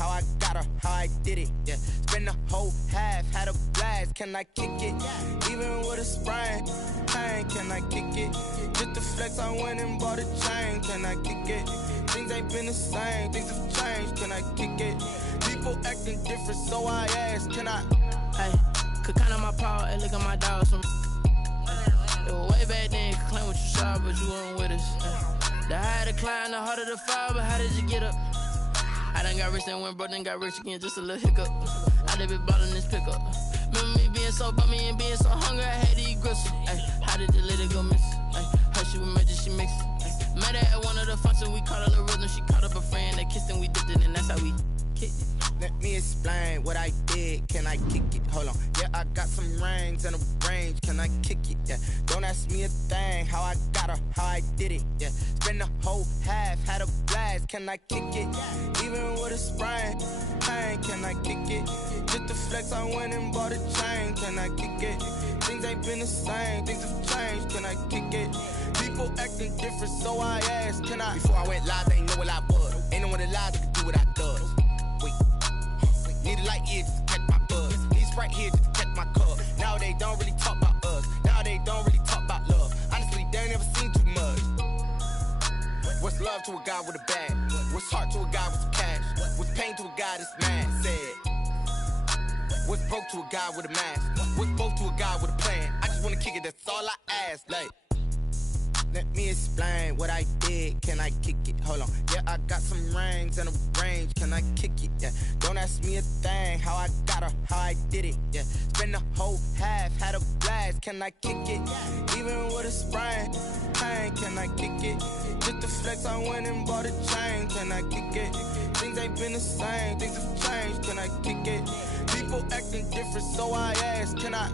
how I got her, how I did it, yeah. Spend the whole half, had a blast, can I kick it? Even with a sprain, pain, can I kick it? Just to flex, I went and bought a chain, can I kick it? Things ain't been the same, things have changed, can I kick it? People acting different, so I asked, can I? Hey, could count on my power, hey, look at my dogs. It was way back then, could claim what you saw, but you weren't with us. The higher the climb, the harder the fall, but how did you get up? I done got rich and went broke, then got rich again, just a little hiccup. I done been ballin' this pickup. Remember me being so bummy and being so hungry, I had to eat gristle. Ay, how did the lady go miss? Ay, her she was magic, she mixed. Met her at one of the functions, we caught her the rhythm. She caught up a friend, they kissed and we dipped it, and that's how we kicked it. Let me explain what I did, can I kick it? Hold on, yeah, I got some rings and a range, can I kick it? Yeah, don't ask me a thing, how I got her, how I did it, yeah. Spend the whole half, had a blast, can I kick it? Even with a sprain, pain, can I kick it? Just to flex, I went and bought a chain, can I kick it? Things ain't been the same, things have changed, can I kick it? People acting different, so I asked, can I? Before I went live, they ain't know what I was. Ain't no one alive that could do what I does. Wait. Need a light here just to catch my buzz. Need Sprite here just to catch my cup. Now they don't really talk about us. Now they don't really talk about love. Honestly, they ain't never seen too much. What's love to a guy with a bag? What's heart to a guy with some cash? What's pain to a guy that's mad? Said. What's broke to a guy with a mask? What's both to a guy with a plan? I just wanna kick it, that's all I ask. Like, let me explain what I did, can I kick it? Hold on, yeah, I got some rings and a range, can I kick it? Yeah, don't ask me a thing, how I got her, how I did it, yeah. Spend the whole half, had a blast, can I kick it? Even with a sprain, pain, can I kick it? Just to flex, I went and bought a chain, can I kick it? Things ain't been the same, things have changed, can I kick it? People acting different, so I asked, can I?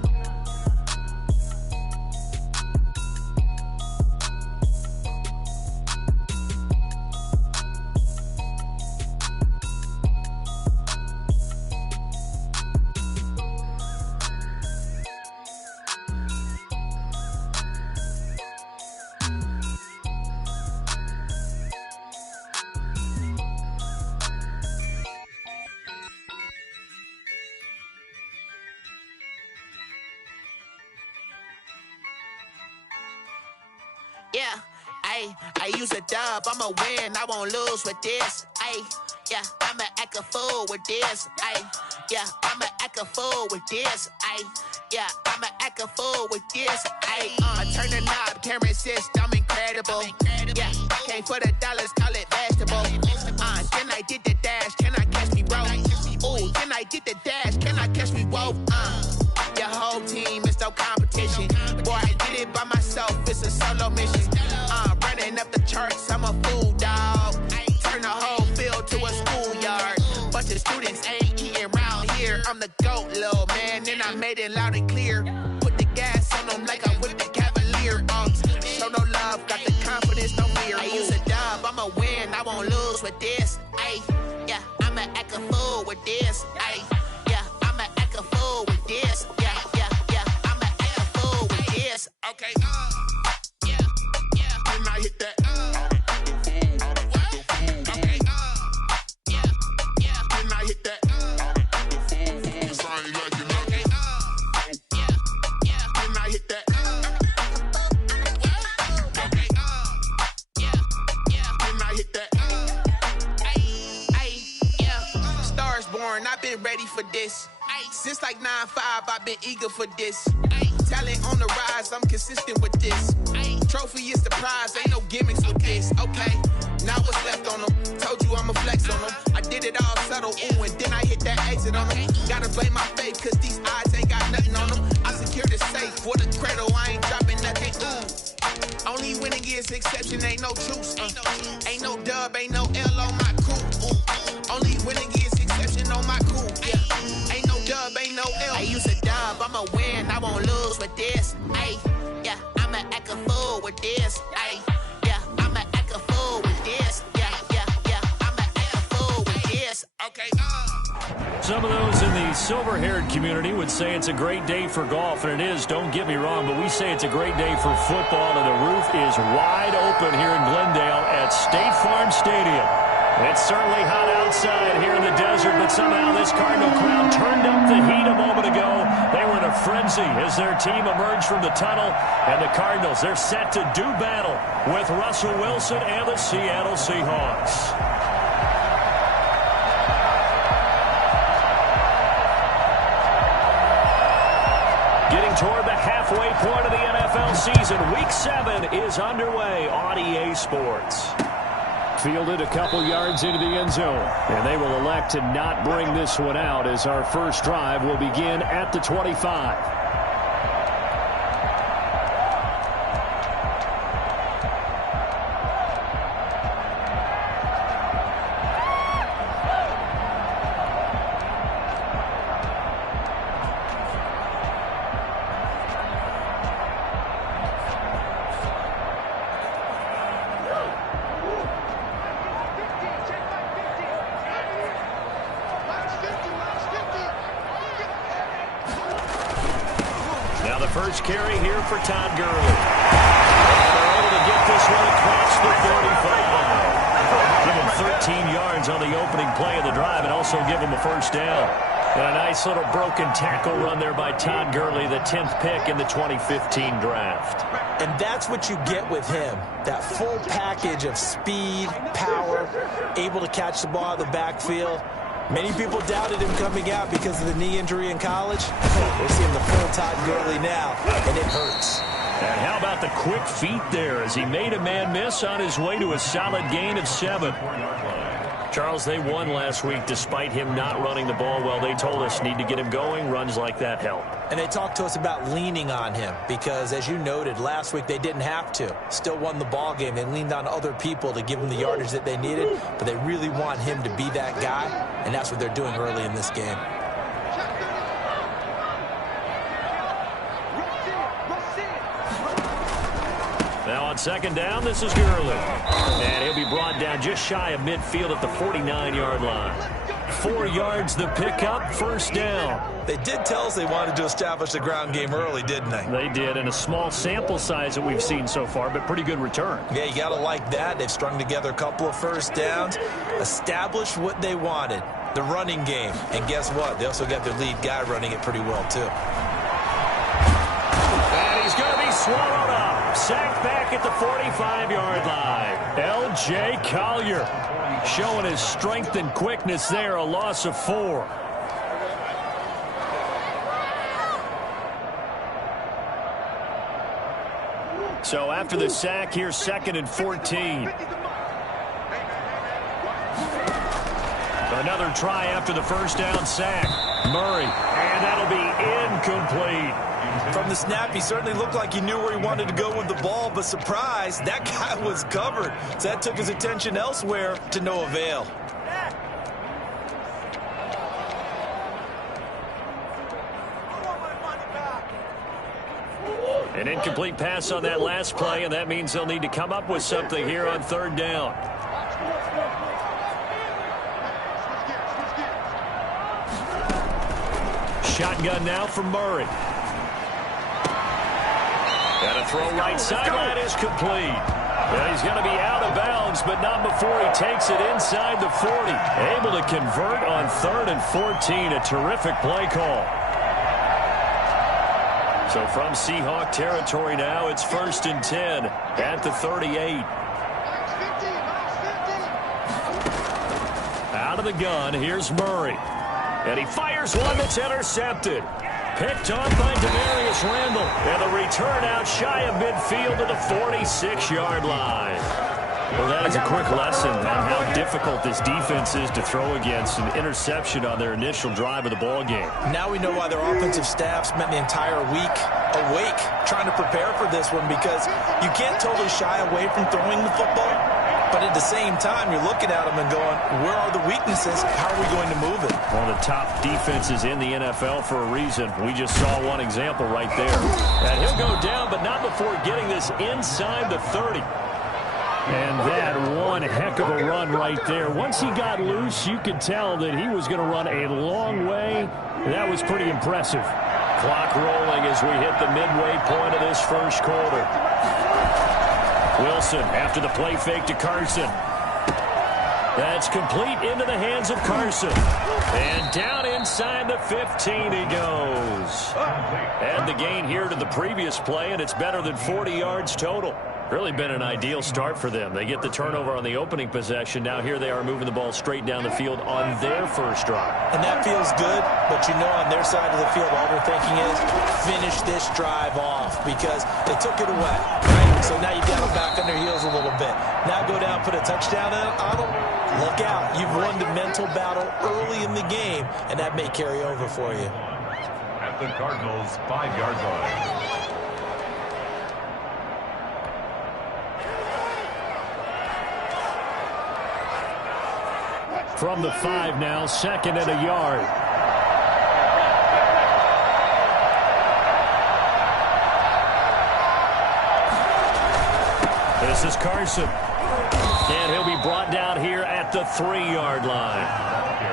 Yeah, I use a dub, I'ma win, I won't lose with this. Yeah, I'ma act a fool with this. Yeah, I'ma act a fool with this. Yeah, I'ma act a fool with this. I turn the knob, can't resist, I'm incredible. Yeah, came for the dollars, call it vegetable. Then I did the dash, can I catch me, bro? Ooh, then I did the dash, can I catch me, whoa? Your whole team is no competition. Boy, I did it by myself, it's a solo mission. Running up the charts, I'm a fool, dog. Turn the whole field to a schoolyard. Bunch of students ain't eating round here. I'm the GOAT, little man, and I made it loud and clear. Put the gas on them like I'm with the Cavalier. Show no love, got the confidence, no fear. I use a dub, I'ma win, I won't lose with this. Yeah, I'ma act a fool with this. Yeah, I'ma act a fool with this. Yeah, I'ma act a fool with this. Okay, yeah, then I hit that. Okay, yeah, then I hit that. Okay, yeah, then I hit that. Okay, yeah, then I hit that. Yeah, stars born, I've been ready for this. Since like 9-5, I've been eager for this. Talent on the rise, I'm consistent with this. Trophy is the prize, ain't no gimmicks with this. Okay, now what's left on them? Told you I'ma flex on them. I did it all subtle, ooh, and then I hit that exit on them. Gotta blame my faith, cause these eyes ain't got nothing on them. I secured the safe for the cradle, I ain't dropping nothing, ooh. Only winning is exception, ain't no truce. Ain't no dub, ain't no L on my crew. Ooh. Only winning is exception on my crew. Yeah, ain't no dub, ain't no L. I use a dub, I'ma win, I won't lose with this. Yeah, I'ma act a fool with this. Yeah, I'ma act a fool with this. Yeah, I'ma act a fool with this. Okay. Some of those in the silver-haired community would say it's a great day for golf, and it is, don't get me wrong, but we say it's a great day for football, and the roof is wide open here in Glendale at State Farm Stadium. It's certainly hot outside here in the desert. somehow this Cardinal crowd turned up the heat a moment ago. They were in a frenzy as their team emerged from the tunnel. And the Cardinals, they're set to do battle with Russell Wilson and the Seattle Seahawks. Getting toward the halfway point of the NFL season. Week 7 is underway on EA Sports. Fielded a couple yards into the end zone. And they will elect to not bring this one out as our first drive will begin at the 25. First carry here for Todd Gurley. And they're able to get this one across the 35. Give him 13 yards on the opening play of the drive and also give him a first down. And a nice little broken tackle run there by Todd Gurley, the 10th pick in the 2015 draft. And that's what you get with him, that full package of speed, power, able to catch the ball out of the backfield. Many people doubted him coming out because of the knee injury in college. We're seeing the full Todd Gurley now, and it hurts. And how about the quick feet there as he made a man miss on his way to a solid gain of 7. Charles, they won last week despite him not running the ball well. They told us need to get him going. Runs like that help. And they talked to us about leaning on him because, as you noted, last week they didn't have to. Still won the ball game. They leaned on other people to give them the yardage that they needed, but they really want him to be that guy, and that's what they're doing early in this game. Now on second down, this is Gurley. And he'll be brought down just shy of midfield at the 49-yard line. 4 yards the pickup, first down. They did tell us they wanted to establish the ground game early, didn't they? They did, and a small sample size that we've seen so far, but pretty good return. Yeah, you got to like that. They've strung together a couple of first downs, established what they wanted, the running game. And guess what? They also got their lead guy running it pretty well, too. And he's going to be swallowed up. Sacked back at the 45-yard line. L.J. Collier showing his strength and quickness there, a loss of 4. So after the sack, here's 2nd and 14. Another try after the first down sack. Murray, and that'll be incomplete. From the snap, he certainly looked like he knew where he wanted to go with the ball, but surprise, that guy was covered. So that took his attention elsewhere to no avail. An incomplete pass on that last play, and that means they'll need to come up with something here on third down. Shotgun now from Murray. And a throw right sideline is complete. And he's going to be out of bounds, but not before he takes it inside the 40. Able to convert on 3rd and 14. A terrific play call. So from Seahawk territory now, it's 1st and 10 at the 38. Out of the gun, here's Murray. And he fires one that's intercepted. Picked off by Demarius Randall. And the return out shy of midfield to the 46-yard line. Well, that is a quick lesson on how difficult this defense is to throw against. An interception on their initial drive of the ball game. Now we know why their offensive staff spent the entire week awake trying to prepare for this one, because you can't totally shy away from throwing the football. But at the same time, you're looking at them and going, where are the weaknesses? How are we going to move it? One of the top defenses in the NFL for a reason. We just saw one example right there. And he'll go down, but not before getting this inside the 30. And that one heck of a run right there. Once he got loose, you could tell that he was going to run a long way. That was pretty impressive. Clock rolling as we hit the midway point of this first quarter. Wilson after the play fake to Carson. That's complete into the hands of Carson. And down inside the 15 he goes. Add the gain here to the previous play, and it's better than 40 yards total. Really been an ideal start for them. They get the turnover on the opening possession. Now here they are moving the ball straight down the field on their first drive. And that feels good, but you know on their side of the field all they're thinking is finish this drive off because they took it away, right? So now you've got them back on their heels a little bit. Now go down, put a touchdown on them. Look out. You've won the mental battle early in the game, and that may carry over for you. At the Cardinals' 5-yard line. From the 5 now, 2nd and a yard. This is Carson. And he'll be brought down here at the 3-yard line.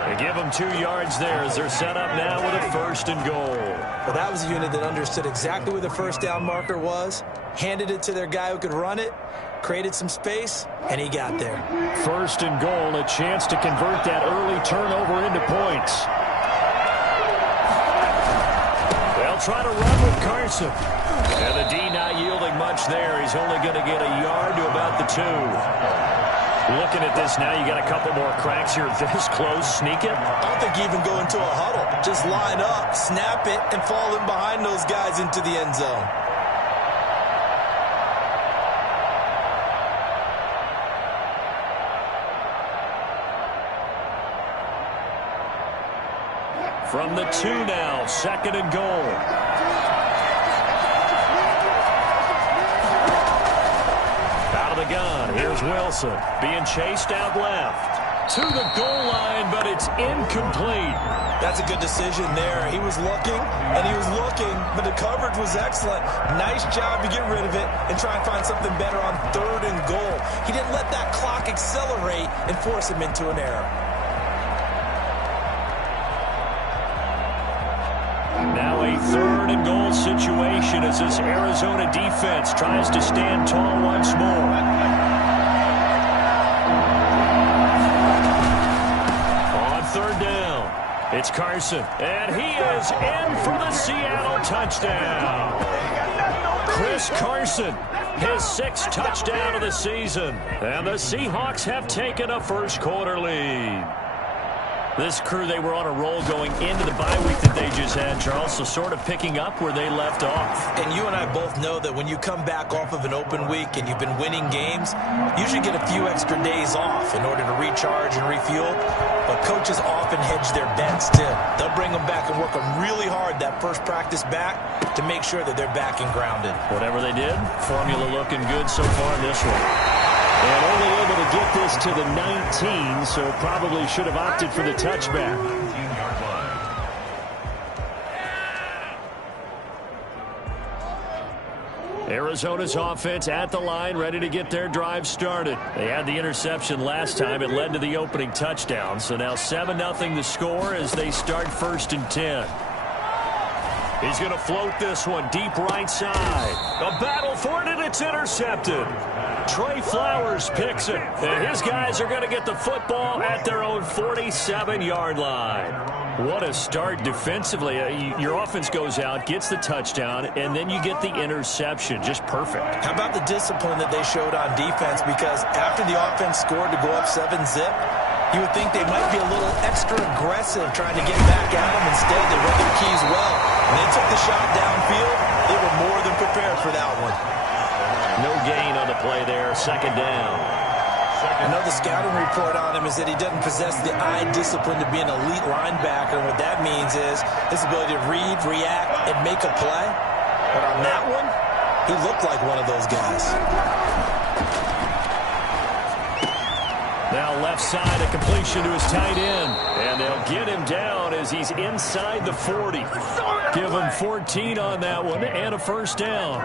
They give him 2 yards there as they're set up now with a 1st and goal. Well, that was a unit that understood exactly where the first down marker was, handed it to their guy who could run it, created some space, and he got there. 1st and goal, a chance to convert that early turnover into points. They'll try to run with Carson. And the D not yielding much there. He's only going to get a yard to about the 2. Looking at this now, you got a couple more cracks here this close. Sneak it. I don't think you even go into a huddle. Just line up, snap it, and fall in behind those guys into the end zone. From the 2 now, 2nd and goal. Out of the gun, here's Wilson. Being chased out left. To the goal line, but it's incomplete. That's a good decision there. He was looking, and he was looking, but the coverage was excellent. Nice job to get rid of it and try and find something better on 3rd and goal. He didn't let that clock accelerate and force him into an error. Now a 3rd and goal situation as this Arizona defense tries to stand tall once more. On 3rd down, it's Carson, and he is in for the Seattle touchdown. Chris Carson, his 6th touchdown of the season, and the Seahawks have taken a first quarter lead. This crew, they were on a roll going into the bye week that they just had, Charles, so sort of picking up where they left off. And you and I both know that when you come back off of an open week and you've been winning games, you should get a few extra days off in order to recharge and refuel. But coaches often hedge their bets, too. They'll bring them back and work them really hard that first practice back to make sure that they're back and grounded. Whatever they did, formula looking good so far in this one. And only able to get this to the 19, so probably should have opted for the touchback. Arizona's offense at the line, ready to get their drive started. They had the interception last time. It led to the opening touchdown. So now 7-0 the score as they start 1st and 10. He's going to float this one deep right side. A battle for it, and it's intercepted. Trey Flowers picks it. And his guys are going to get the football at their own 47-yard line. What a start defensively. Your offense goes out, gets the touchdown, and then you get the interception. Just perfect. How about the discipline that they showed on defense? Because after the offense scored to go up 7-zip, you would think they might be a little extra aggressive trying to get back at them. Instead, they read their keys well. When they took the shot downfield, they were more than prepared for that one. No gain on the play there. 2nd down. I know the scouting report on him is that he doesn't possess the eye discipline to be an elite linebacker. And what that means is his ability to read, react, and make a play. But on that one, he looked like one of those guys. Now left side, a completion to his tight end. And they'll get him down as he's inside the 40. Give him 14 on that one and a 1st down.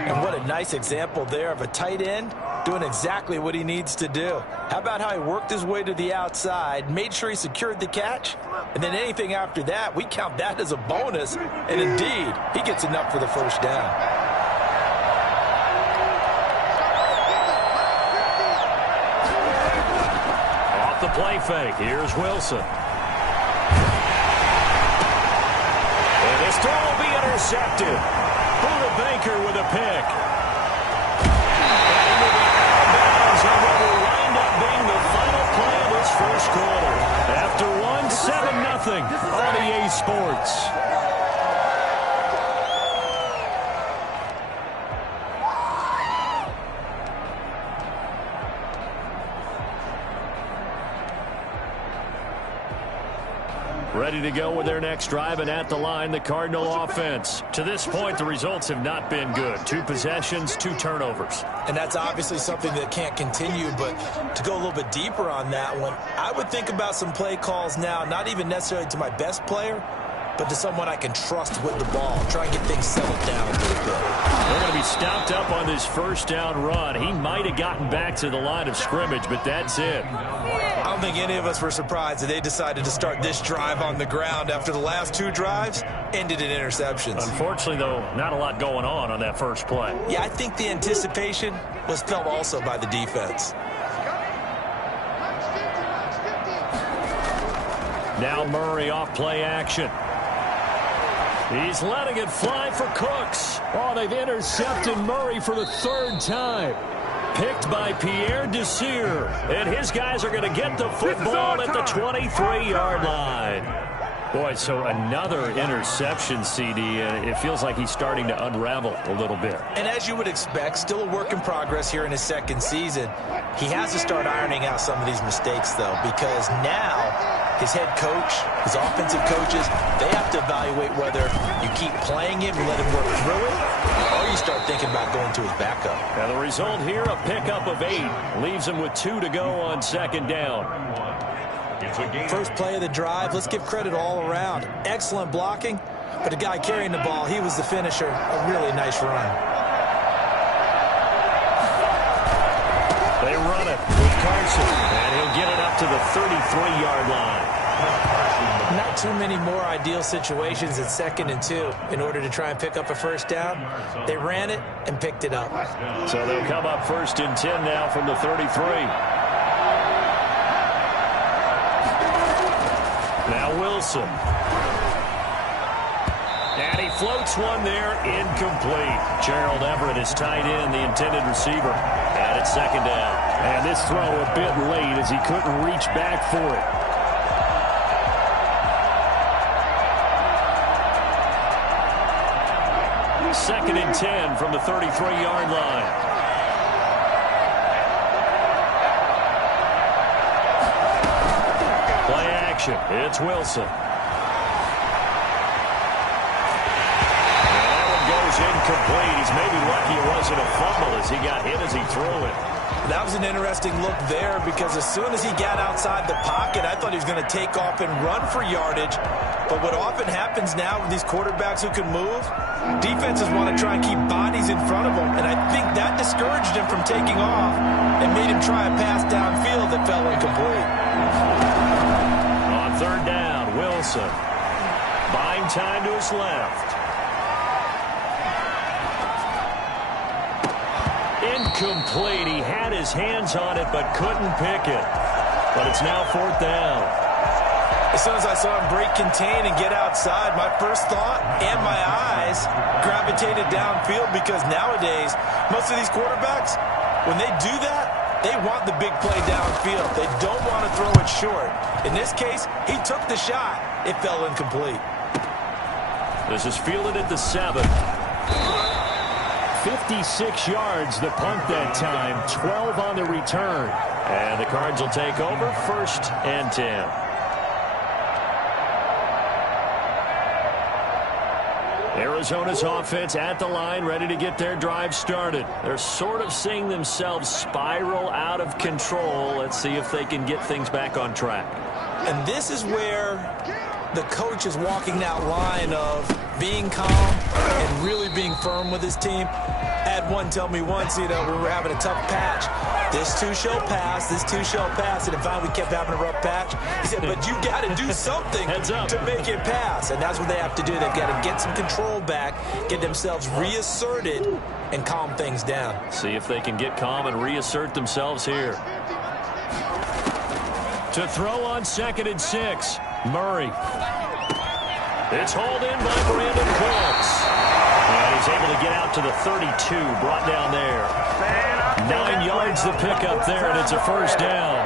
And what a nice example there of a tight end doing exactly what he needs to do. How about how he worked his way to the outside, made sure he secured the catch, and then anything after that, we count that as a bonus. And indeed, he gets enough for the 1st down. off the play fake. Here's Wilson. And this throw will be intercepted. Buda Baker with a pick. And moving out of bounds on what will wind up being the final play of this first quarter. After 7-0 on EA Sports. Ready to go with their next drive, and at the line, the Cardinal offense. To this point, the results have not been good. 2 possessions, 2 turnovers. And that's obviously something that can't continue, but to go a little bit deeper on that one, I would think about some play calls now, not even necessarily to my best player, but to someone I can trust with the ball. Try and get things settled down a little bit. They're going to be stopped up on this first down run. He might have gotten back to the line of scrimmage, but that's it. I don't think any of us were surprised that they decided to start this drive on the ground after the last 2 drives ended in interceptions. Unfortunately, though, not a lot going on that first play. Yeah, I think the anticipation was felt also by the defense. Now Murray off play action. He's letting it fly for Cooks. Oh, they've intercepted Murray for the 3rd time. Picked by Pierre Desir. And his guys are going to get the football at the 23-yard line. Boy, so another interception, CD, and it feels like he's starting to unravel a little bit. And as you would expect, still a work in progress here in his 2nd season. He has to start ironing out some of these mistakes, though, because now his head coach, his offensive coaches, they have to evaluate whether you keep playing him and let him work through it, or you start thinking about going to his backup. Now the result here, a pickup of 8. Leaves him with 2 to go on 2nd down. First play of the drive, let's give credit all around. Excellent blocking, but the guy carrying the ball, he was the finisher. A really nice run. They run it with Carson, and he'll get it up to the 33-yard line. Not too many more ideal situations at 2nd and 2 in order to try and pick up a first down. They ran it and picked it up. So they'll come up 1st and 10 now from the 33. Now Wilson. And he floats one there, incomplete. Gerald Everett is tight end, the intended receiver. And it's 2nd down. And this throw a bit late as he couldn't reach back for it. Second and 10 from the 33-yard line. Play action. It's Wilson. And that one goes incomplete. He's maybe lucky it wasn't a fumble as he got hit as he threw it. That was an interesting look there because as soon as he got outside the pocket, I thought he was going to take off and run for yardage. But what often happens now with these quarterbacks who can move, defenses want to try and keep bodies in front of them. And I think that discouraged him from taking off and made him try a pass downfield that fell incomplete. On 3rd down, Wilson. Buying time to his left. Incomplete. He had his hands on it but couldn't pick it. But it's now 4th down. As soon as I saw him break contain and get outside, my first thought and my eyes gravitated downfield because nowadays, most of these quarterbacks, when they do that, they want the big play downfield. They don't want to throw it short. In this case, he took the shot. It fell incomplete. This is fielded at the 7. 56 yards the punt that time, 12 on the return. And the Cards will take over 1st and 10. Arizona's offense at the line, ready to get their drive started. They're sort of seeing themselves spiral out of control. Let's see if they can get things back on track. And this is where the coach is walking that line of being calm and really being firm with his team. I had one tell me once, we were having a tough patch. This too shall pass, this too shall pass. And finally we kept having a rough patch. He said, but you got to do something to make it pass. And that's what they have to do. They've got to get some control back, get themselves reasserted, and calm things down. See if they can get calm and reassert themselves here. To throw on 2nd and 6. Murray. It's hauled in by Brandon Cooks. And he's able to get out to the 32, brought down there. 9 yards to pick up there, and it's a first down.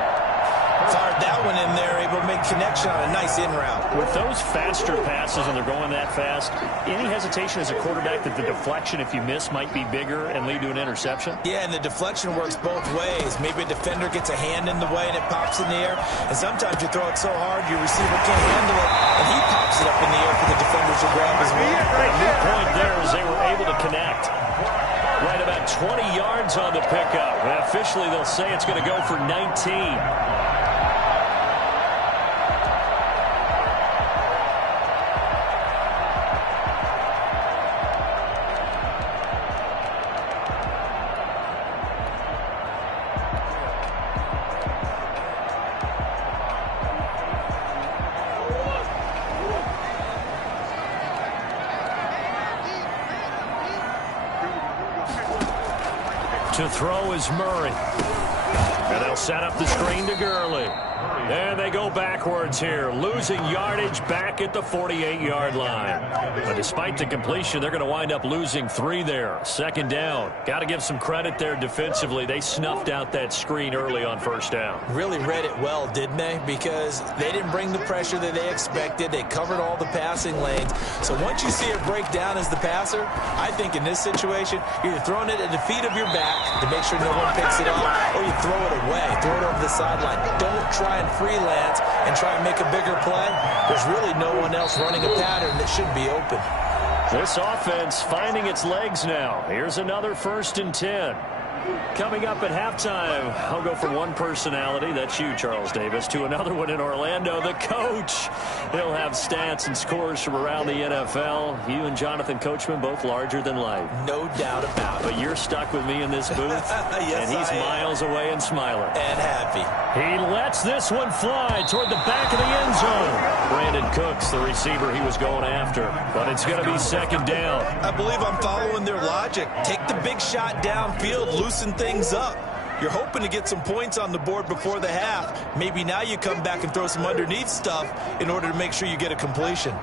Fired that one in there, able to make connection on a nice in route. With those faster passes and they're going that fast, any hesitation as a quarterback that the deflection, if you miss, might be bigger and lead to an interception? Yeah, and the deflection works both ways. Maybe a defender gets a hand in the way and it pops in the air. And sometimes you throw it so hard your receiver can't handle it, and he pops it up in the air for the defenders to grab as well. The new point there is they were able to connect. Right about 20 yards on the pickup. And officially, they'll say it's going to go for 19. To throw is Murray. And they'll set up the screen to Gurley. And they go backwards here, losing yardage back at the 48-yard line. But despite the completion, they're going to wind up losing 3 there. 2nd down. Got to give some credit there defensively. They snuffed out that screen early on 1st down. Really read it well, didn't they? Because they didn't bring the pressure that they expected. They covered all the passing lanes. So once you see it break down as the passer, I think in this situation, you're either throwing it at the feet of your back to make sure no one picks it up, or you throw it away, throw it over the sideline. Don't try and freelance and try and make a bigger play. There's really no one else running a pattern that should be open. This offense finding its legs now. Here's another 1st and 10. Coming up at halftime, I'll go from one personality, that's you, Charles Davis, to another one in Orlando, the coach. He'll have stats and scores from around the NFL. You and Jonathan Coachman, both larger than life. No doubt about it. But you're stuck with me in this booth, yes, and he's miles away and smiling. And happy. He lets this one fly toward the back of the end zone. Brandon Cooks, the receiver he was going after. But it's going to be 2nd down. I believe I'm following their logic. Take the big shot downfield, loosen things up. You're hoping to get some points on the board before the half. Maybe now you come back and throw some underneath stuff in order to make sure you get a completion.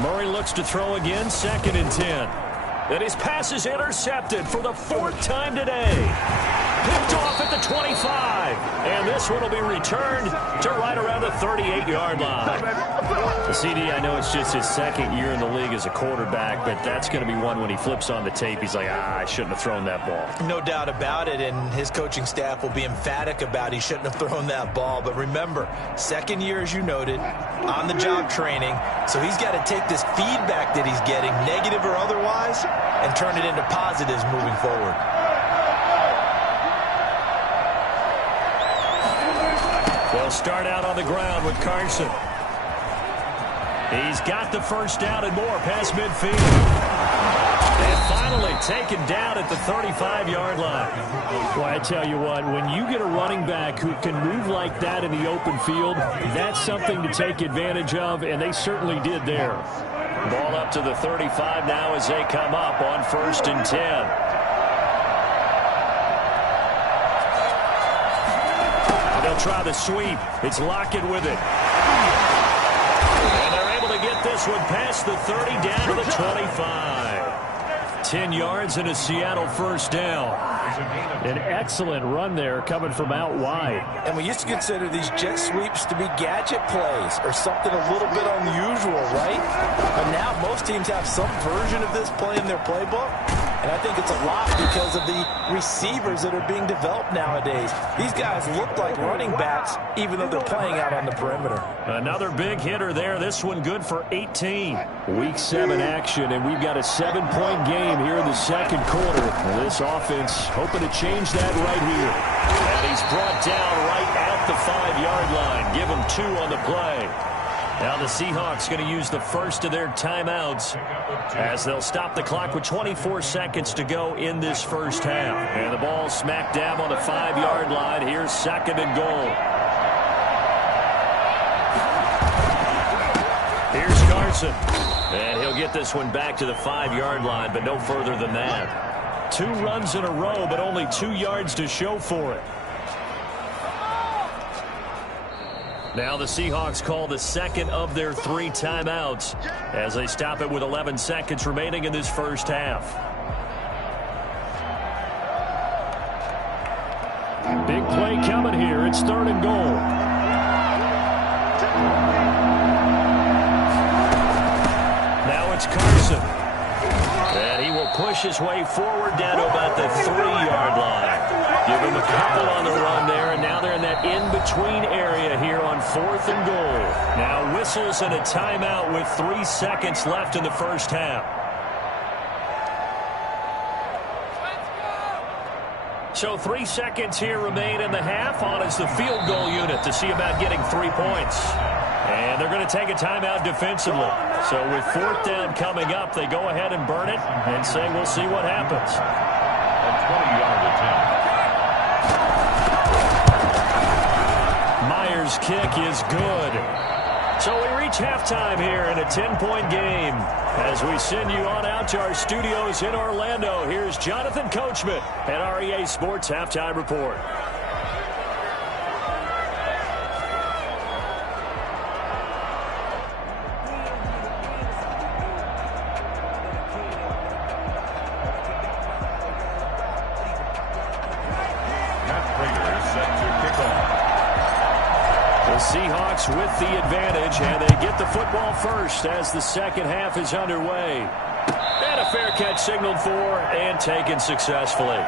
Murray looks to throw again, 2nd and 10. And his pass is intercepted for the 4th time today. Picked off at the 25. And this one will be returned to right around the 38-yard line. The CD, I know it's just his 2nd year in the league as a quarterback, but that's going to be one when he flips on the tape. He's like, I shouldn't have thrown that ball. No doubt about it, and his coaching staff will be emphatic about he shouldn't have thrown that ball. But remember, 2nd year, as you noted, on-the-job training, so he's got to take this feedback that he's getting, negative or otherwise, and turn it into positives moving forward. They'll start out on the ground with Carson. He's got the 1st down and more past midfield. And finally taken down at the 35-yard line. Well, I tell you what, when you get a running back who can move like that in the open field, that's something to take advantage of, and they certainly did there. Ball up to the 35 now as they come up on 1st and 10. They'll try the sweep. It's Lockett with it. And they're able to get this one past the 30 down to the 25. 10 yards and a Seattle 1st down. An excellent run there coming from out wide. And we used to consider these jet sweeps to be gadget plays or something a little bit unusual, right? But now most teams have some version of this play in their playbook. And I think it's a lot because of the receivers that are being developed nowadays. These guys look like running backs, even though they're playing out on the perimeter. Another big hitter there. This one good for 18. Week 7 action, and we've got a 7-point game here in the 2nd quarter. This offense hoping to change that right here. And he's brought down right at the 5-yard line. Give him 2 on the play. Now the Seahawks going to use the first of their timeouts as they'll stop the clock with 24 seconds to go in this 1st half. And the ball smack dab on the 5-yard line. Here's 2nd and goal. Here's Carson. And he'll get this one back to the 5-yard line, but no further than that. 2 runs in a row, but only 2 yards to show for it. Now the Seahawks call the second of their 3 timeouts as they stop it with 11 seconds remaining in this first half. Big play coming here. It's 3rd and goal. Now it's Carson. And he will push his way forward down to about the 3-yard line. Give him a couple on the run there, and now they're in that in-between area here on 4th and goal. Now whistles and a timeout with 3 seconds left in the first half. So 3 seconds here remain in the half. On is the field goal unit to see about getting 3 points. And they're going to take a timeout defensively. So with 4th down coming up, they go ahead and burn it and say we'll see what happens. A 20-yard attempt. Myers' kick is good. So we reach halftime here in a 10-point game. As we send you on out to our studios in Orlando, here's Jonathan Coachman at REA Sports Halftime Report. Seahawks with the advantage, and they get the football first as the second half is underway. And a fair catch signaled for and taken successfully.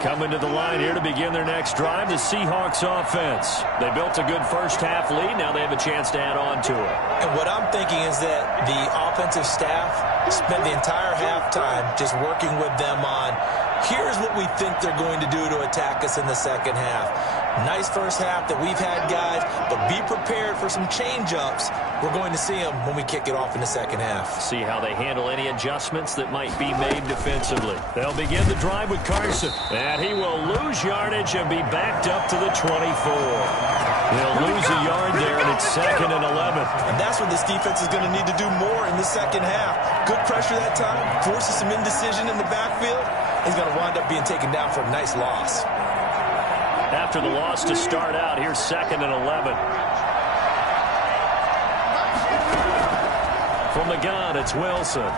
Coming to the line here to begin their next drive, the Seahawks offense. They built a good first half lead. Now they have a chance to add on to it. And what I'm thinking is that the offensive staff spent the entire halftime just working with them on, here's what we think they're going to do to attack us in the second half. Nice first half that we've had, guys, but be prepared for some change-ups. We're going to see them when we kick it off in the second half. See how they handle any adjustments that might be made defensively. They'll begin the drive with Carson, and he will lose yardage and be backed up to the 24. He'll lose a yard there, and it's 2nd and 11. And that's what this defense is going to need to do more in the second half. Good pressure that time, forces some indecision in the backfield. He's going to wind up being taken down for a nice loss. After the loss to start out, here's 2nd and 11. From the gun, it's Wilson.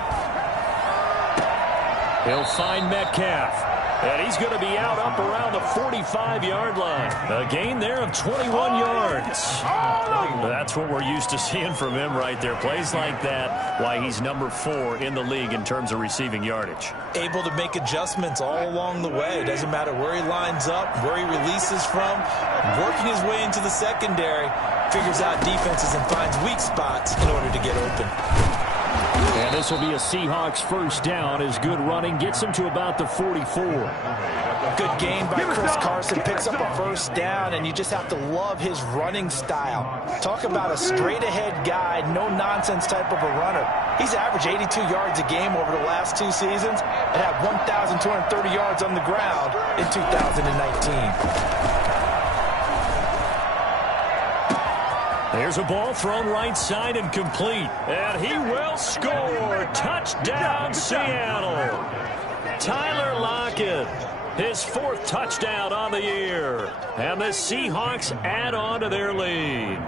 He'll find Metcalf. And he's going to be out up around the 45-yard line. A gain there of 21 yards. That's what we're used to seeing from him right there. Plays like that, why he's number 4 in the league in terms of receiving yardage. Able to make adjustments all along the way. Doesn't matter where he lines up, where he releases from. Working his way into the secondary, figures out defenses and finds weak spots in order to get open. And this will be a Seahawks first down as good running gets him to about the 44. Good gain by Chris Carson. Picks up a first down, and you just have to love his running style. Talk about a straight-ahead guy, no-nonsense type of a runner. He's averaged 82 yards a game over the last 2 seasons and had 1,230 yards on the ground in 2019. There's a ball thrown right side and complete. And he will score. Touchdown, Seattle. Tyler Lockett, his 4th touchdown on the year. And the Seahawks add on to their lead.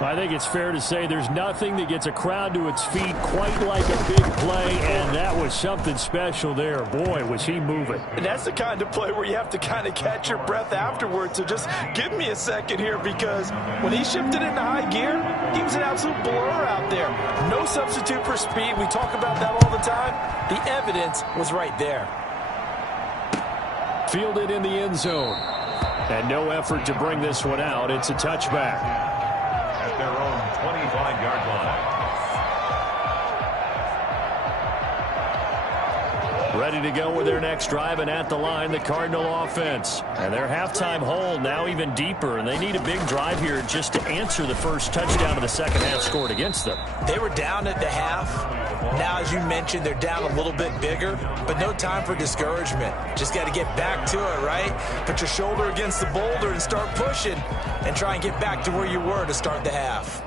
I think it's fair to say there's nothing that gets a crowd to its feet quite like a big play, and that was something special there. Boy, was he moving. And that's the kind of play where you have to kind of catch your breath afterwards. So just give me a second here, because when he shifted into high gear, he was an absolute blur out there. No substitute for speed. We talk about that all the time. The evidence was right there. Fielded in the end zone. And no effort to bring this one out. It's a touchback. At their own 25-yard line. Ready to go with their next drive, and at the line, the Cardinal offense. And their halftime hole now even deeper, and they need a big drive here just to answer the first touchdown of the second half scored against them. They were down at the half. Now, as you mentioned, they're down a little bit bigger, but no time for discouragement. Just got to get back to it, right? Put your shoulder against the boulder and start pushing, and try and get back to where you were to start the half.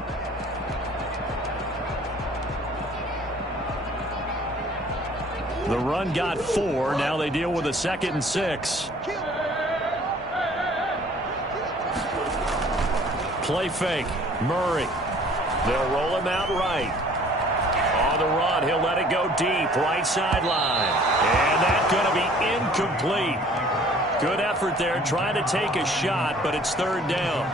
The run got 4. Now they deal with a 2nd and 6. Play fake. Murray. They'll roll him out right. On the run, he'll let it go deep. Right sideline. And that's going to be incomplete. Good effort there, trying to take a shot, but it's 3rd down.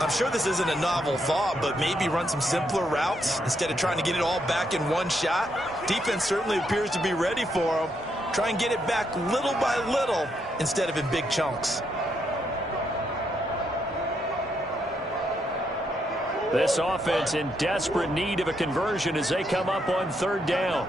I'm sure this isn't a novel thought, but maybe run some simpler routes instead of trying to get it all back in one shot. Defense certainly appears to be ready for him. Try and get it back little by little instead of in big chunks. This offense in desperate need of a conversion as they come up on 3rd down.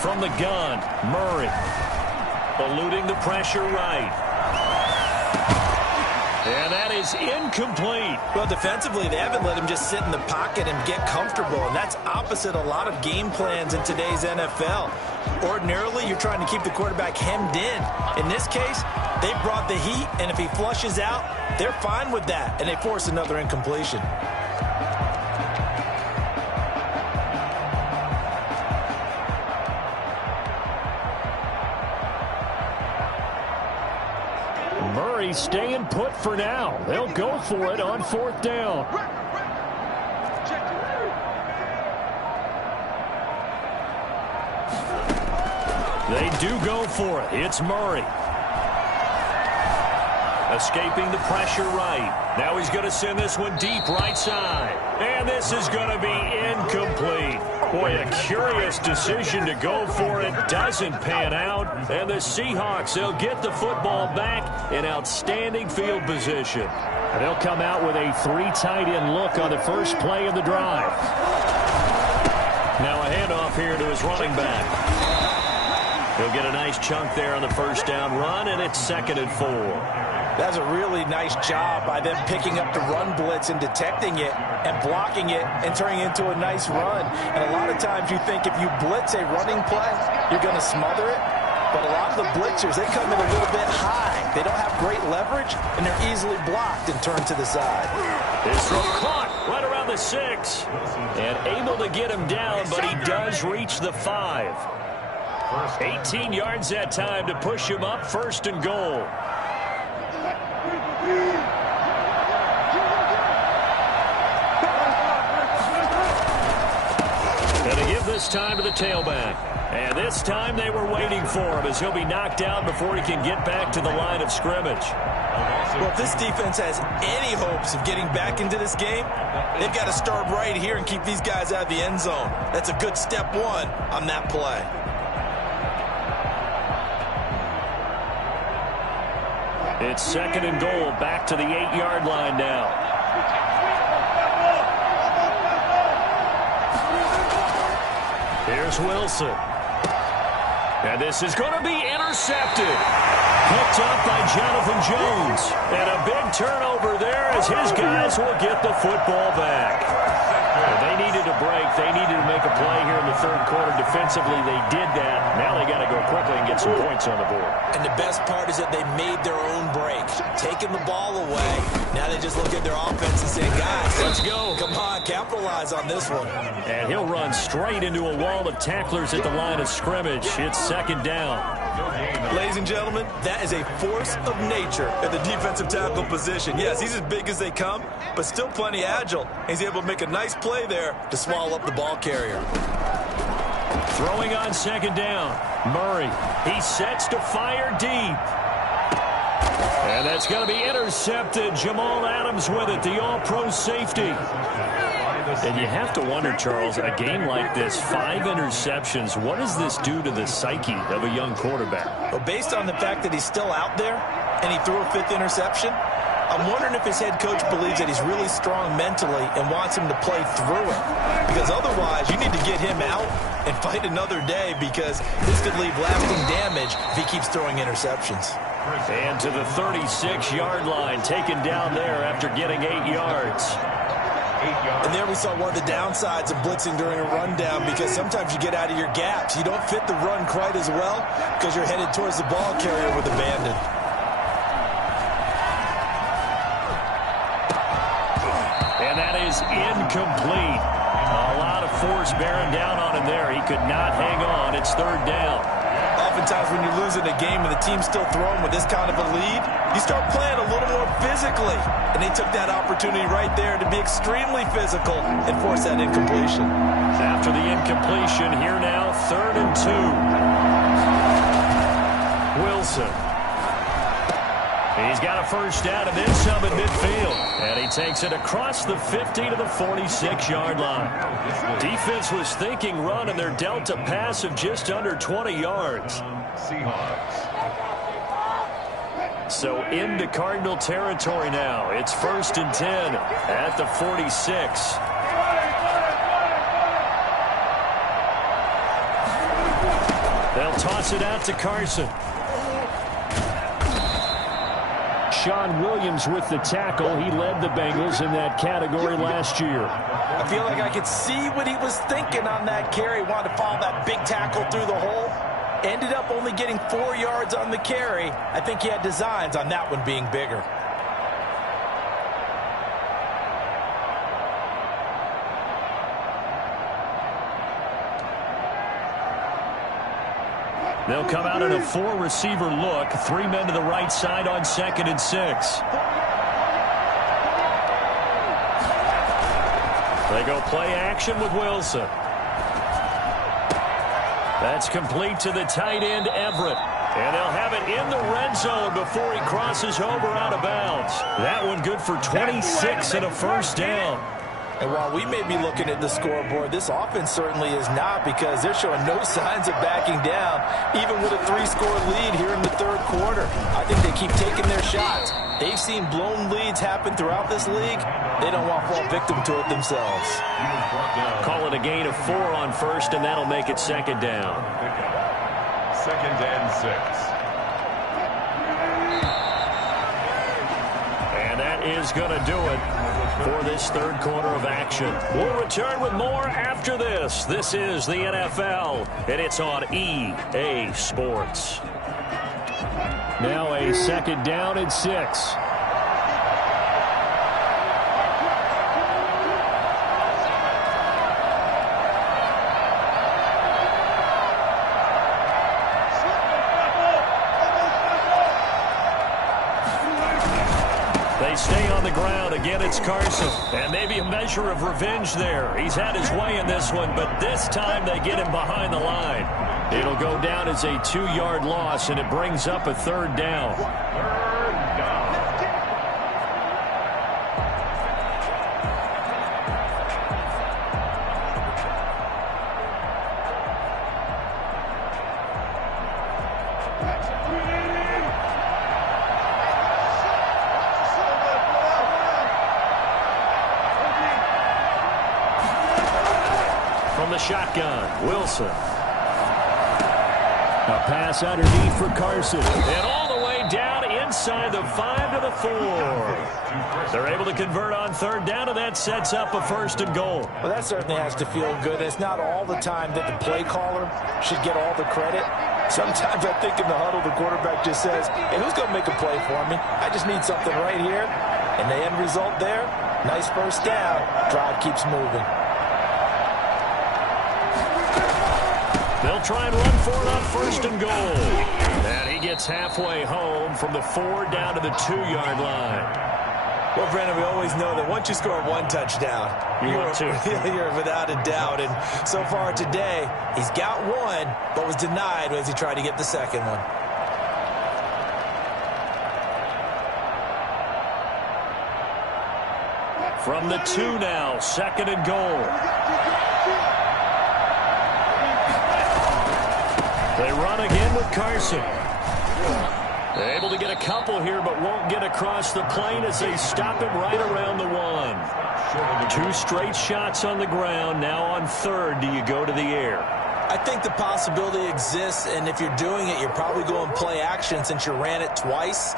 From the gun, Murray. Eluding the pressure right. And that is incomplete. Well, defensively, they haven't let him just sit in the pocket and get comfortable, and that's opposite a lot of game plans in today's NFL. Ordinarily, you're trying to keep the quarterback hemmed in. In this case, they brought the heat, and if he flushes out, they're fine with that, and they force another incompletion. Murray staying put for now. They'll go for it on 4th down. They do go for it. It's Murray. Escaping the pressure right. Now he's going to send this one deep right side. And this is going to be incomplete. Boy, a curious decision to go for it. Doesn't pan out. And the Seahawks, they'll get the football back in outstanding field position. And they'll come out with a 3 tight end look on the first play of the drive. Now a handoff here to his running back. He'll get a nice chunk there on the first down run, and it's 2nd and 4. That's a really nice job by them picking up the run blitz and detecting it and blocking it and turning it into a nice run. And a lot of times you think if you blitz a running play, you're going to smother it. But a lot of the blitzers, they come in a little bit high. They don't have great leverage, and they're easily blocked and turned to the side. This throw caught right around the 6. And able to get him down, but he does reach the 5. 18 yards that time to push him up, 1st and goal. And to give this time to the tailback. And this time they were waiting for him as he'll be knocked down before he can get back to the line of scrimmage. Well, if this defense has any hopes of getting back into this game, they've got to start right here and keep these guys out of the end zone. That's a good step 1 on that play. It's 2nd and goal, back to the 8-yard line now. Here's Wilson. And this is going to be intercepted. Picked up by Jonathan Jones. And a big turnover there as his guys will get the football back. Well, they needed a break. They needed to make a play here in the 3rd quarter. Defensively, they did that. Now they got to go quickly and get some points on the board. And the best part is that they made their own break, taking the ball away. Now they just look at their offense and say, guys, let's go. Come on, capitalize on this one. And he'll run straight into a wall of tacklers at the line of scrimmage. It's 2nd down. Ladies and gentlemen, that is a force of nature at the defensive tackle position. Yes, he's as big as they come, but still plenty agile. He's able to make a nice play there to swallow up the ball carrier. Throwing on 2nd down. Murray, he sets to fire deep. And that's going to be intercepted. Jamal Adams with it, the all-pro safety. And you have to wonder, Charles, a game like this, 5 interceptions, what does this do to the psyche of a young quarterback? Well, based on the fact that he's still out there and he threw a 5th interception, I'm wondering if his head coach believes that he's really strong mentally and wants him to play through it. Because otherwise, you need to get him out and fight another day, because this could leave lasting damage if he keeps throwing interceptions. And to the 36-yard line, taken down there after getting 8 yards. And there we saw one of the downsides of blitzing during a rundown, because sometimes you get out of your gaps. You don't fit the run quite as well because you're headed towards the ball carrier with abandon. is incomplete. A lot of force bearing down on him there. He could not hang on. It's third down. Oftentimes when you're losing a game and the team's still throwing with this kind of a lead, you start playing a little more physically. And they took that opportunity right there to be extremely physical and force that incompletion. After the incompletion, here now, 3rd and 2. Wilson. He's got a first down and then some at midfield. And he takes it across the 50 to the 46-yard line. Defense was thinking run, and they're dealt a pass of just under 20 yards. So into Cardinal territory now. It's 1st and 10 at the 46. They'll toss it out to Carson. Sean Williams with the tackle. He led the Bengals in that category last year. I feel like I could see what he was thinking on that carry. Wanted to follow that big tackle through the hole. Ended up only getting 4 yards on the carry. I think he had designs on that one being bigger. They'll come out in a 4-receiver look. 3 men to the right side on 2nd and 6. They go play action with Wilson. That's complete to the tight end, Everett. And they'll have it in the red zone before he crosses over out of bounds. That one good for 26 and a first down. And while we may be looking at the scoreboard, this offense certainly is not, because they're showing no signs of backing down, even with a 3-score lead here in the 3rd quarter. I think they keep taking their shots. They've seen blown leads happen throughout this league. They don't want to fall victim to it themselves. Call it a gain of 4 on 1st, and that'll make it 2nd down. 2nd and 6. And that is going to do it for this 3rd quarter of action. We'll return with more after this. This is the NFL, and it's on EA Sports. Now a 2nd down and 6. They stay on the ground. Again, it's Carson. And maybe a measure of revenge there. He's had his way in this one, but this time they get him behind the line. It'll go down as a 2-yard loss, and it brings up a 3rd down. From the shotgun, Wilson. A pass underneath for Carson. And all the way down inside the 5 to the 4. They're able to convert on 3rd down, and that sets up a 1st and goal. Well, that certainly has to feel good. It's not all the time that the play caller should get all the credit. Sometimes I think in the huddle, the quarterback just says, hey, who's going to make a play for me? I just need something right here. And the end result there, nice first down. Drive keeps moving. They'll try and run for it on 1st and goal. And he gets halfway home from the 4 down to the 2-yard line. Well, Brandon, we always know that once you score 1 touchdown, you're without a doubt. And so far today, he's got 1, but was denied as he tried to get the 2nd one. From the 2 now, 2nd and goal. They run again with Carson. They're able to get a couple here, but won't get across the plane as they stop him right around the 1. 2 straight shots on the ground. Now on 3rd, do you go to the air? I think the possibility exists, and if you're doing it, you're probably going play action since you ran it twice.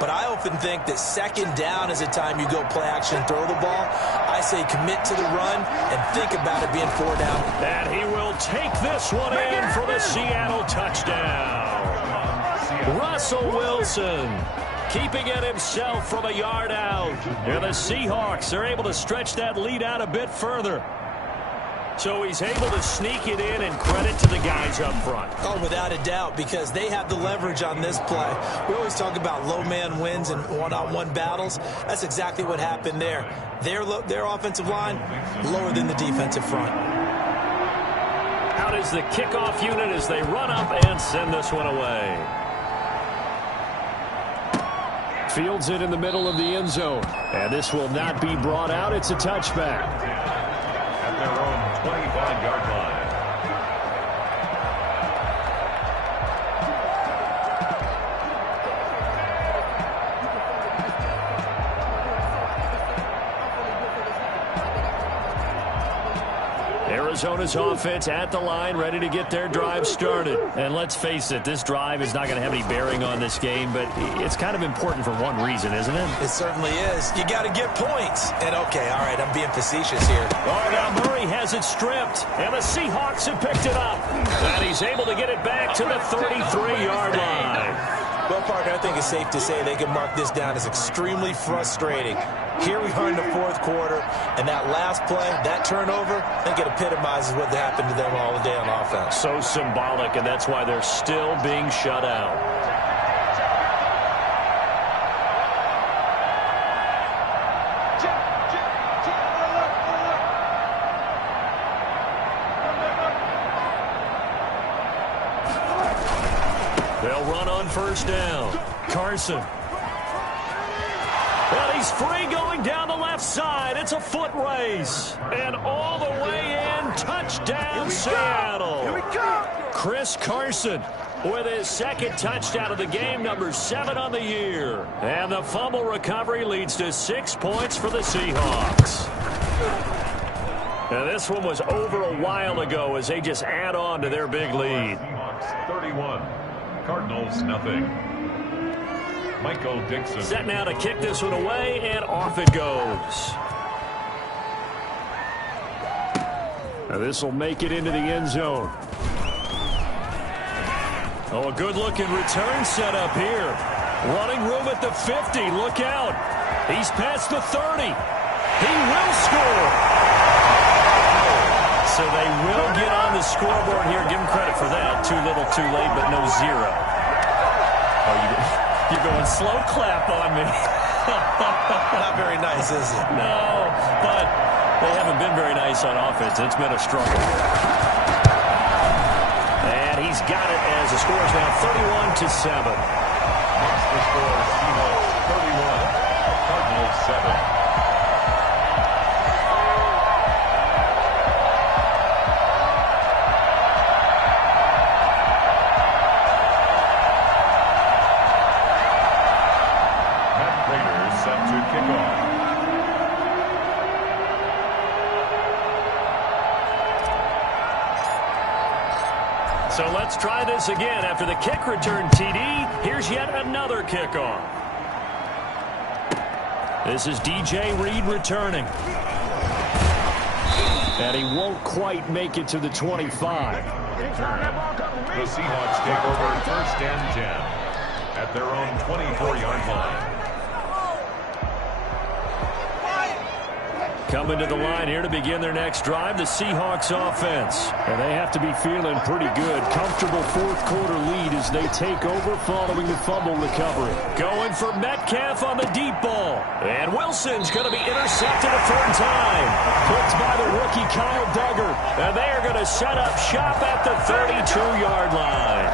But I often think that 2nd down is a time you go play action and throw the ball. I say commit to the run and think about it being 4 down. And he will take this one in for the Seattle touchdown. Russell Wilson keeping it himself from a yard out. And the Seahawks are able to stretch that lead out a bit further. So he's able to sneak it in, and credit to the guys up front. Oh, without a doubt, because they have the leverage on this play. We always talk about low man wins and one-on-one battles. That's exactly what happened there. Their offensive line lower than the defensive front. Out is the kickoff unit as they run up and send this one away. Fields it in the middle of the end zone. And this will not be brought out. It's a touchback. At their own 25-yard line. Arizona's offense at the line, ready to get their drive started. And let's face it, this drive is not going to have any bearing on this game, but it's kind of important for one reason, isn't it? It certainly is. You got to get points. And, okay, all right, I'm being facetious here. Oh, now Murray has it stripped, and the Seahawks have picked it up. And he's able to get it back to the 33-yard line. Well, Parker, I think it's safe to say they can mark this down as extremely frustrating. Here we are in the fourth quarter, and that last play, that turnover, I think it epitomizes what happened to them all day on offense. So symbolic, and that's why they're still being shut out. They'll run on first down. Carson. And he's free going down the left side. It's a foot race. And all the way in, touchdown Seattle. Here we go. Chris Carson with his second touchdown of the game, number 7 on the year. And the fumble recovery leads to 6 points for the Seahawks. Now this one was over a while ago as they just add on to their big lead. Seahawks 31, Cardinals nothing. Michael Dixon. Set now to kick this one away, and off it goes. Now this will make it into the end zone. Oh, a good-looking return set up here. Running room at the 50. Look out. He's past the 30. He will score. So they will get on the scoreboard here. Give him credit for that. Too little, too late, but no zero. Oh, you're going slow clap on me. Not very nice, is it? No, but they haven't been very nice on offense. It's been a struggle. And he's got it as the score is now 31-7. Makes the score Seahawks 31, Cardinals 7. So let's try this again. After the kick return TD, here's yet another kickoff. This is DJ Reed returning. And he won't quite make it to the 25. The Seahawks take over first and 10 at their own 24-yard line. Coming to the line here to begin their next drive, the Seahawks offense. And they have to be feeling pretty good. Comfortable fourth quarter lead as they take over following the fumble recovery. Going for Metcalf on the deep ball. And Wilson's going to be intercepted a third time. Picked by the rookie Kyle Duggar. And they are going to set up shop at the 32-yard line.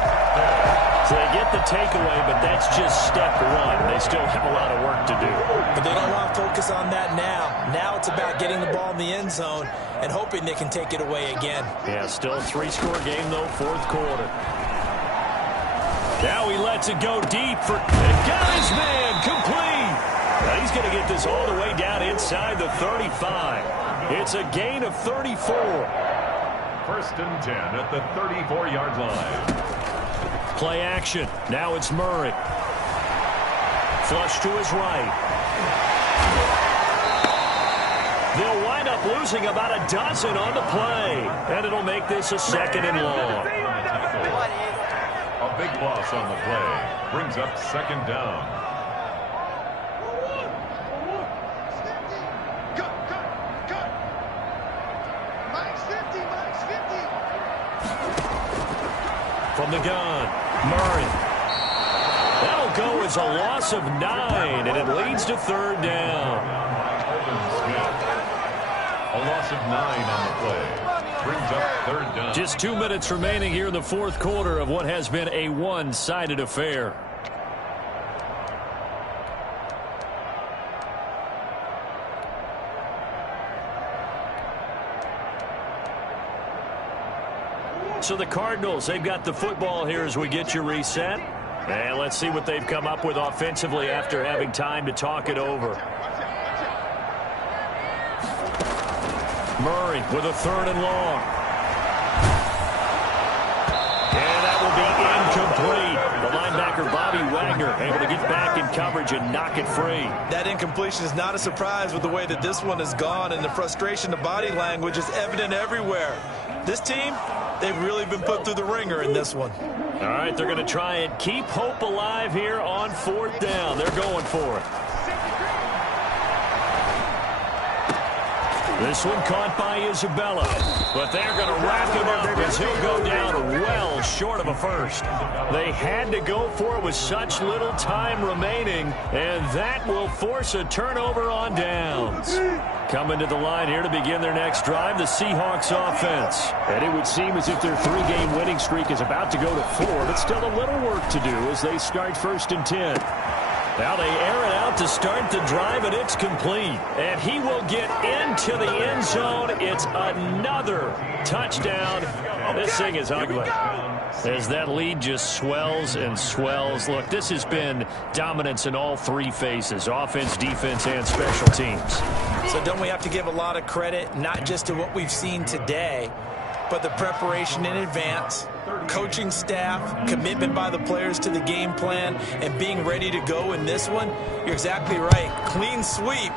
So they get the takeaway, but that's just step one. They still have a lot of work to do. But they don't want to focus on that now. Now it's about getting the ball in the end zone and hoping they can take it away again. Yeah, still a 3-score game, though, fourth quarter. Now he lets it go deep for... And got his man complete. Now he's going to get this all the way down inside the 35. It's a gain of 34. First and 10 at the 34-yard line. Play action. Now it's Murray. Flush to his right. They'll wind up losing about a dozen on the play. And it'll make this a second and long. A big loss on the play. Brings up second down. From the gun, Murray. That'll go as a loss of 9, and it leads to third down. A loss of 9 on the play. Brings up third down. Just 2 minutes remaining here in the fourth quarter of what has been a one-sided affair. So the Cardinals, they've got the football here as we get you reset. And let's see what they've come up with offensively after having time to talk it over. Murray with a 3rd and long. And that will be incomplete. The linebacker, Bobby Wagner, able to get back in coverage and knock it free. That incompletion is not a surprise with the way that this one has gone, and the frustration, the body language is evident everywhere. This team, they've really been put through the ringer in this one. All right, they're going to try and keep hope alive here on 4th down. They're going for it. This one caught by Isabella, but they're going to wrap him up as he'll go down well short of a first. They had to go for it with such little time remaining, and that will force a turnover on downs. Coming to the line here to begin their next drive, the Seahawks offense. And it would seem as if their 3-game winning streak is about to go to 4, but still a little work to do as they start 1st and 10. Now they air it out to start the drive, and it's complete. And he will get into the end zone. It's another touchdown. This thing is ugly as that lead just swells and swells. Look, this has been dominance in all 3 phases, offense, defense, and special teams. So don't we have to give a lot of credit, not just to what we've seen today, but the preparation in advance, coaching staff, commitment by the players to the game plan, and being ready to go in this one? You're exactly right. Clean sweep.